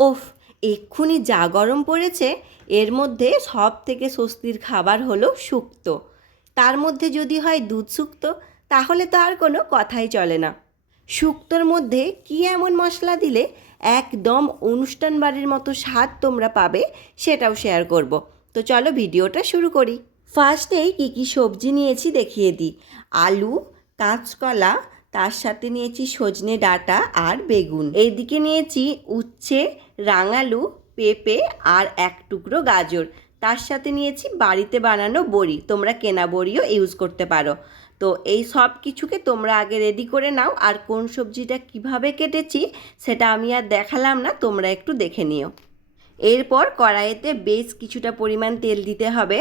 ওফ, এক্ষুনি যা গরম পড়েছে, এর মধ্যে সব থেকে স্বস্তির খাবার হলো শুক্তো। তার মধ্যে যদি হয় দুধ শুক্তো, তাহলে তো আর কোনো কথাই চলে না। শুক্তোর মধ্যে কী এমন মশলা দিলে একদম অনুষ্ঠান বাড়ির মতো স্বাদ তোমরা পাবে, সেটাও শেয়ার করব। তো চলো ভিডিওটা শুরু করি। ফার্স্টেই কী কী সবজি নিয়েছি দেখিয়ে দিই। আলু, কাঁচকলা, তার সাথে নিয়েছি সজনে ডাঁটা আর বেগুন। এইদিকে নিয়েছি উচ্ছে, রাঙালু, পেঁপে আর এক টুকরো গাজর। তার সাথে নিয়েছি বাড়িতে বানানো বড়ি, তোমরা কেনা বড়িও ইউজ করতে পারো। তো এই সব কিছুকে তোমরা আগে রেডি করে নাও, আর কোন সবজিটা কিভাবে কেটেছি সেটা আমি আর দেখালাম না, তোমরা একটু দেখে নিও। এরপর কড়াইতে বেশ কিছুটা পরিমাণ তেল দিতে হবে।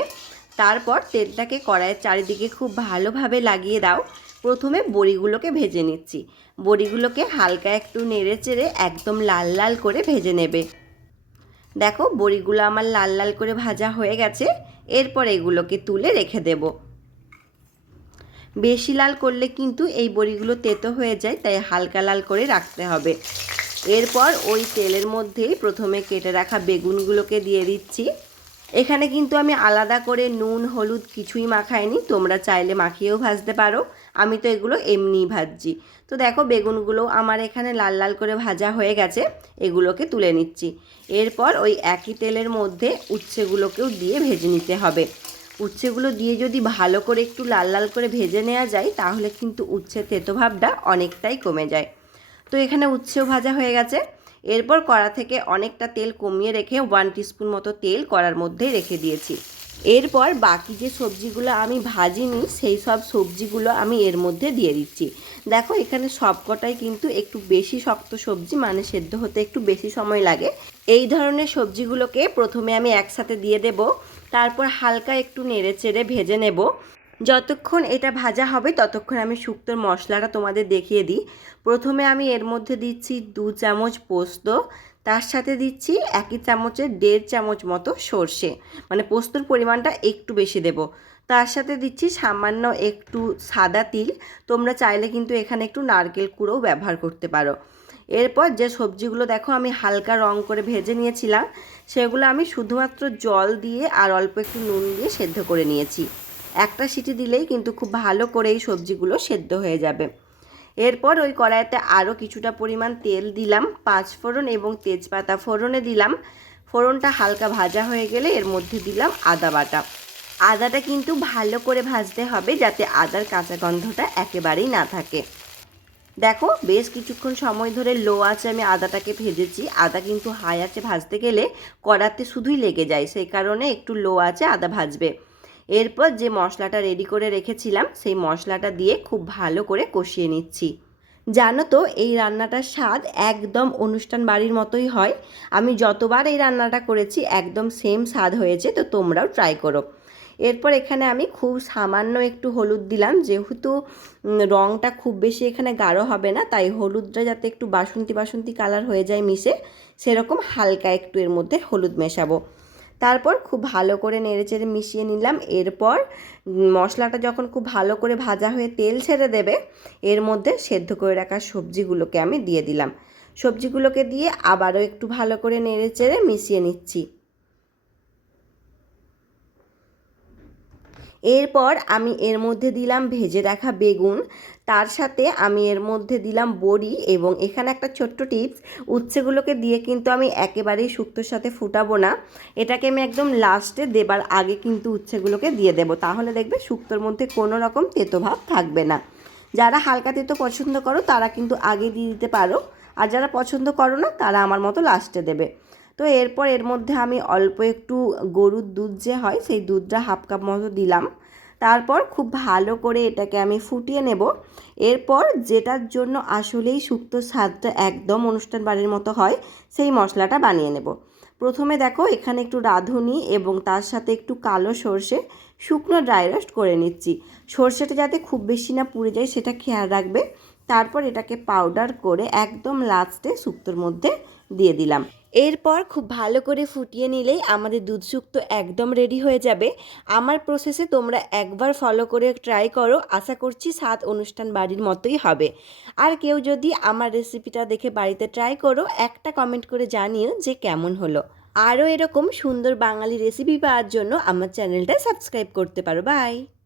তারপর তেলটাকে কড়াইয়ের চারিদিকে খুব ভালোভাবে লাগিয়ে দাও। প্রথমে বড়িগুলোকে ভেজে নিচ্ছি। বড়িগুলোকে হালকা একটু নেড়ে চেড়ে একদম লাল লাল করে ভেজে নেবে। দেখো বড়িগুলো আমার লাল লাল করে ভাজা হয়ে গেছে। এরপর এগুলোকে তুলে রেখে দেব। বেশি লাল করলে কিন্তু এই বড়িগুলো তেতো হয়ে যায়, তাই হালকা লাল করে রাখতে হবে। এরপর ওই তেলের মধ্যেই প্রথমে কেটে রাখা বেগুনগুলোকে দিয়ে দিচ্ছি। এখানে কিন্তু আমি আলাদা করে নুন হলুদ কিছুই মাখাইনি, তোমরা চাইলে মাখিয়েও ভাজতে পারো। আমি তো এগুলো এমনিই ভাজছি। তো দেখো বেগুনগুলো আমার এখানে লাল লাল করে ভাজা হয়ে গেছে, এগুলোকে তুলে নিচ্ছি। এরপর ওই একই তেলের মধ্যে উচ্ছেগুলোকেও দিয়ে ভেজে নিতে হবে। উচ্ছেগুলো দিয়ে যদি ভালো করে একটু লাল লাল করে ভেজে নেওয়া যায়, তাহলে কিন্তু উচ্ছের তেতো ভাবটা অনেকটাই কমে যায়। তো এখানে উচ্ছেও ভাজা হয়ে গেছে। এরপর কড়া থেকে অনেকটা তেল কমিয়ে রেখে 1 টিস্পুন মতো তেল কড়ার মধ্যেই রেখে দিয়েছি। এরপর বাকি যে সবজিগুলো আমি ভাজিনি, সেই সব সবজিগুলো আমি এর মধ্যে দিয়ে দিচ্ছি। দেখো এখানে সবকটাই কিন্তু একটু বেশি শক্ত সবজি, মানে সেদ্ধ হতে একটু বেশি সময় লাগে। এই ধরনের সবজিগুলোকে প্রথমে আমি একসাথে দিয়ে দেব, তারপর হালকা একটু নেড়ে চেড়ে ভেজে নেব। যতক্ষণ এটা ভাজা হবে ততক্ষণ আমি শুক্তোর মশলাটা তোমাদের দেখিয়ে দিই। প্রথমে আমি এর মধ্যে দিচ্ছি 2 চামচ পোস্ত, তার সাথে দিচ্ছি 1 চামচের 1.5 চামচ মতো সর্ষে, মানে পোস্তর পরিমাণটা একটু বেশি দেব। তার সাথে দিচ্ছি সামান্য একটু সাদা তিল, তোমরা চাইলে কিন্তু এখানে একটু নারকেল কুড়োও ব্যবহার করতে পারো। এরপর যে সবজিগুলো দেখো আমি হালকা রং করে ভেজে নিয়েছিলাম, সেগুলো আমি শুধুমাত্র জল দিয়ে আর অল্প একটু নুন দিয়ে সেদ্ধ করে নিয়েছি। একটা সিটি দিলেই কিন্তু খুব ভালো করে এই সবজিগুলো সেদ্ধ হয়ে যাবে। এরপর ওই কড়াইতে আরও কিছুটা পরিমাণ তেল দিলাম, 5 ফোড়ন এবং তেজপাতা ফোড়নে দিলাম। ফোড়নটা হালকা ভাজা হয়ে গেলে এর মধ্যে দিলাম আদা বাটা। আদাটা কিন্তু ভালো করে ভাজতে হবে, যাতে আদার কাঁচা গন্ধটা একেবারেই না থাকে। দেখো বেশ কিছুক্ষণ সময় ধরে লো আঁচে আমি আদাটাকে ভেজেছি। আদা কিন্তু হাই আঁচে ভাজতে গেলে কড়াতে শুধুই লেগে যায়, সেই কারণে একটু লো আঁচে আদা ভাজবে। এরপর যে মশলাটা রেডি করে রেখেছিলাম, সেই মশলাটা দিয়ে খুব ভালো করে কষিয়ে নিচ্ছি। জানো তো এই রান্নাটার স্বাদ একদম অনুষ্ঠান বাড়ির মতোই হয়। আমি যতবার এই রান্নাটা করেছি একদম সেম স্বাদ হয়েছে, তো তোমরাও ট্রাই করো। এরপর এখানে আমি খুব সামান্য একটু হলুদ দিলাম, যেহেতু রঙটা খুব বেশি এখানে গাঢ় হবে না, তাই হলুদটা যাতে একটু বাসন্তী বাসন্তী কালার হয়ে যায় মিশে, সেরকম হালকা একটু এর মধ্যে হলুদ মেশাবো। তারপর খুব ভালো করে নেড়েচেড়ে মিশিয়ে নিলাম। এরপর মশলাটা যখন খুব ভালো করে ভাজা হয়ে তেল ছেড়ে দেবে, এর মধ্যে সেদ্ধ করে রাখা সবজিগুলোকে আমি দিয়ে দিলাম। সবজিগুলোকে দিয়ে আবারও একটু ভালো করে নেড়েচেড়ে মিশিয়ে নিচ্ছি। এরপর আমি এর মধ্যে দিলাম ভেজে রাখা বেগুন, তার সাথে আমি এর মধ্যে দিলাম বড়ি, এবং এখানে একটা ছোট্ট টিপস, উচ্ছেগুলোকে দিয়ে কিন্তু আমি একেবারেই শুক্তোর সাথে ফুটাবো না, এটাকে আমি একদম লাস্টে দেবার আগে কিন্তু উচ্ছেগুলোকে দিয়ে দেবো, তাহলে দেখবে শুক্তোর মধ্যে কোনো রকম তেতো ভাব থাকবে না। যারা হালকা তেতো পছন্দ করো তারা কিন্তু আগে দিয়ে দিতে পারো, আর যারা পছন্দ করো না তারা আমার মতো লাস্টে দেবে। তো এরপর এর মধ্যে আমি অল্প একটু গরুর দুধ যে হয়, সেই দুধটা 1/2 কাপ মতো দিলাম। তারপর খুব ভালো করে এটাকে আমি ফুটিয়ে নেব। এরপর যেটার জন্য আসলেই শুক্তোর স্বাদটা একদম অনুষ্ঠান বাড়ির মতো হয়, সেই মশলাটা বানিয়ে নেব। প্রথমে দেখো এখানে একটু রাঁধুনি এবং তার সাথে একটু কালো সর্ষে শুকনো ড্রাই রোস্ট করে নিচ্ছি। সর্ষেটা যাতে খুব বেশি না পুড়ে যায় সেটা খেয়াল রাখবে। তারপর এটাকে পাউডার করে একদম লাস্টে শুক্তোর মধ্যে দিয়ে দিলাম। এরপর খুব ভালো করে ফুটিয়ে নিলেই আমাদের দুধ শুক্তো একদম রেডি হয়ে যাবে। আমার প্রসেসে তোমরা একবার ফলো করে ট্রাই করো, আশা করছি স্বাদ অনুষ্ঠান বাড়ির মতোই হবে। আর কেউ যদি আমার রেসিপিটা দেখে বাড়িতে ট্রাই করো, একটা কমেন্ট করে জানিও যে কেমন হলো। আরও এরকম সুন্দর বাঙালি রেসিপি পাওয়ার জন্য আমার চ্যানেলটা সাবস্ক্রাইব করতে পারো। বাই।